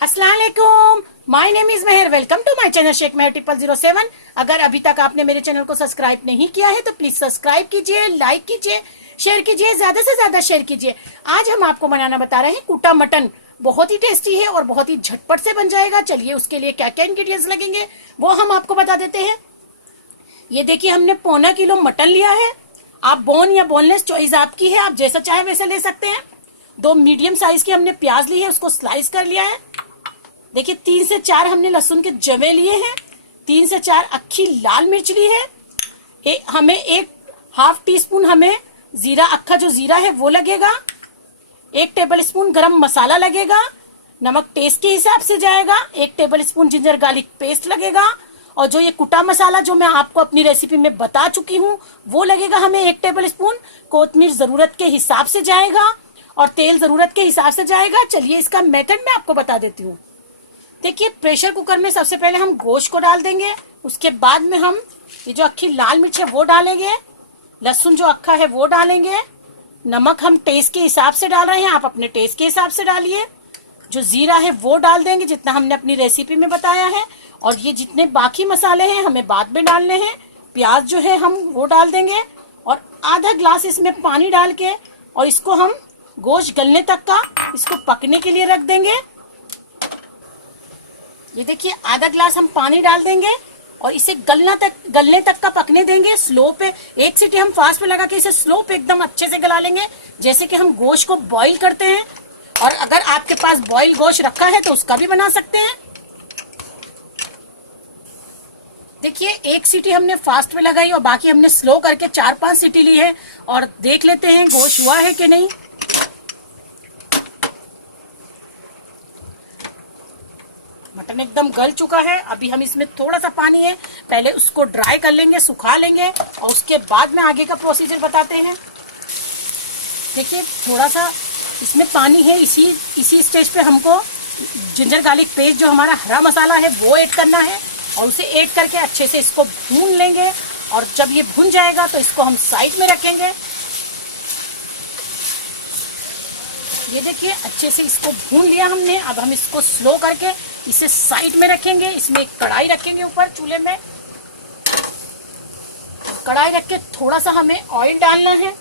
अस्सलाम वालेकुम, my name is Mehar. Welcome to my channel Sheikh Mehar 0007। अगर अभी तक आपने मेरे चैनल को सब्सक्राइब नहीं किया है तो प्लीज सब्सक्राइब कीजिए, लाइक कीजिए, शेयर कीजिए, ज्यादा से ज्यादा शेयर कीजिए। आज हम आपको बनाना बता रहे हैं कुटा मटन। बहुत ही टेस्टी है और बहुत ही झटपट से बन जाएगा। चलिए उसके लिए क्या क्या इंग्रेडिएंट्स लगेंगे वो हम आपको बता देते हैं। ये देखिए, हमने पौना किलो मटन लिया है। आप बोन या बोनलेस चॉइस आपकी है, आप जैसा चाहे वैसा ले सकते हैं। 2 मीडियम साइज की हमने प्याज ली है, उसको स्लाइस कर लिया है। देखिए 3 से 4 हमने लहसुन के जवे लिए हैं। 3 से 4 अक्खी लाल मिर्च ली है। हमें 1/2 टीस्पून हमें जीरा, अक्खा जो जीरा है वो लगेगा। 1 टेबल स्पून गरम मसाला लगेगा। नमक टेस्ट के हिसाब से जाएगा। 1 table spoon ginger garlic paste लगेगा। और जो ये कुटा मसाला जो मैं आपको अपनी रेसिपी में बता चुकी हूँ वो लगेगा हमें 1 टेबल स्पून। कोतमीर जरूरत के हिसाब से जाएगा और तेल जरूरत के हिसाब से जाएगा। चलिए इसका मेथड मैं आपको बता देती हूँ। देखिए, प्रेशर कुकर में सबसे पहले हम गोश्त को डाल देंगे। उसके बाद में हम ये जो अक्खी लाल मिर्च है वो डालेंगे। लहसुन जो अक्खा है वो डालेंगे। नमक हम टेस्ट के हिसाब से डाल रहे हैं, आप अपने टेस्ट के हिसाब से डालिए। जो जीरा है वो डाल देंगे जितना हमने अपनी रेसिपी में बताया है। और ये जितने बाकी मसाले हैं हमें बाद में डालने हैं। प्याज जो है हम वो डाल देंगे और आधा ग्लास इसमें पानी डाल के और इसको हम गोश्त गलने तक का इसको पकने के लिए रख देंगे। ये देखिए, आधा ग्लास हम पानी डाल देंगे और इसे गलने तक का पकने देंगे स्लो पे। 1 सीटी हम फास्ट पे लगा के इसे स्लो पे एकदम अच्छे से गला लेंगे, जैसे कि हम गोश्त को बॉईल करते हैं। और अगर आपके पास बॉईल गोश्त रखा है तो उसका भी बना सकते हैं। देखिए, 1 सीटी हमने फास्ट पे लगाई और बाकी हमने स्लो करके 4-5 सीटी ली है। और देख लेते हैं गोश्त हुआ है कि नहीं। मटन एकदम गल चुका है। अभी हम इसमें थोड़ा सा पानी है, पहले उसको ड्राई कर लेंगे, सुखा लेंगे और उसके बाद में आगे का प्रोसीजर बताते हैं। देखिए, थोड़ा सा इसमें पानी है। इसी स्टेज पे हमको जिंजर गार्लिक पेस्ट जो हमारा हरा मसाला है वो ऐड करना है और उसे ऐड करके अच्छे से इसको भून लेंगे। और जब ये भुन जाएगा तो इसको हम साइड में रखेंगे। ये देखिए, अच्छे से इसको भून लिया हमने। अब हम इसको स्लो करके इसे साइड में रखेंगे। इसमें एक कढ़ाई रखेंगे ऊपर चूल्हे में। कढ़ाई रख के थोड़ा सा हमें ऑयल डालना है।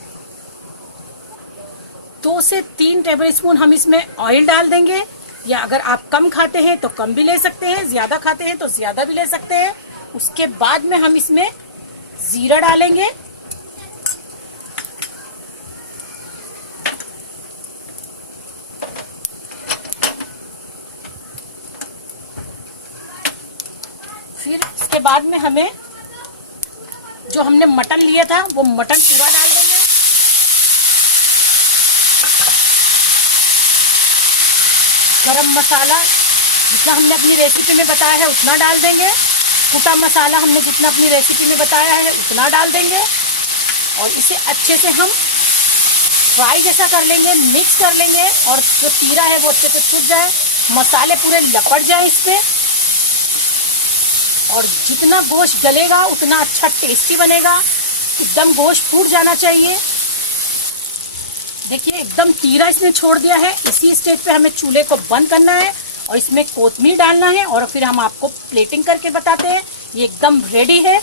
2 से 3 टेबल स्पून हम इसमें ऑयल डाल देंगे। या अगर आप कम खाते हैं तो कम भी ले सकते हैं, ज्यादा खाते हैं तो ज्यादा भी ले सकते हैं। उसके बाद में हम इसमें जीरा डालेंगे। फिर इसके बाद में हमें जो हमने मटन लिया था वो मटन पूरा डाल देंगे। गरम मसाला जितना हमने अपनी रेसिपी में बताया है उतना डाल देंगे। कुटा मसाला हमने जितना अपनी रेसिपी में बताया है उतना डाल देंगे। और इसे अच्छे से हम फ्राई जैसा कर लेंगे, मिक्स कर लेंगे और जो तीरा है वो अच्छे से छूट जाए, मसाले पूरे लपट जाए इस पे। और जितना गोश्त गलेगा उतना अच्छा टेस्टी बनेगा। एकदम गोश्त फूट जाना चाहिए। देखिए, एकदम तीरा इसने छोड़ दिया है। इसी स्टेज पे हमें चूल्हे को बंद करना है और इसमें कोतमीर डालना है और फिर हम आपको प्लेटिंग करके बताते हैं। ये एकदम रेडी है।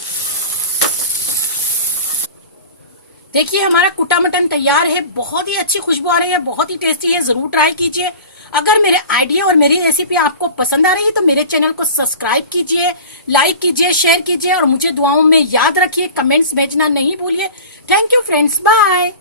देखिए, हमारा कुटा मटन तैयार है। बहुत ही अच्छी खुशबू आ रही है, बहुत ही टेस्टी है। जरूर ट्राई कीजिए। अगर मेरे आइडिया और मेरी रेसिपी आपको पसंद आ रही है तो मेरे चैनल को सब्सक्राइब कीजिए, लाइक कीजिए, शेयर कीजिए और मुझे दुआओं में याद रखिए। कमेंट्स भेजना नहीं भूलिए। Thank you friends, bye.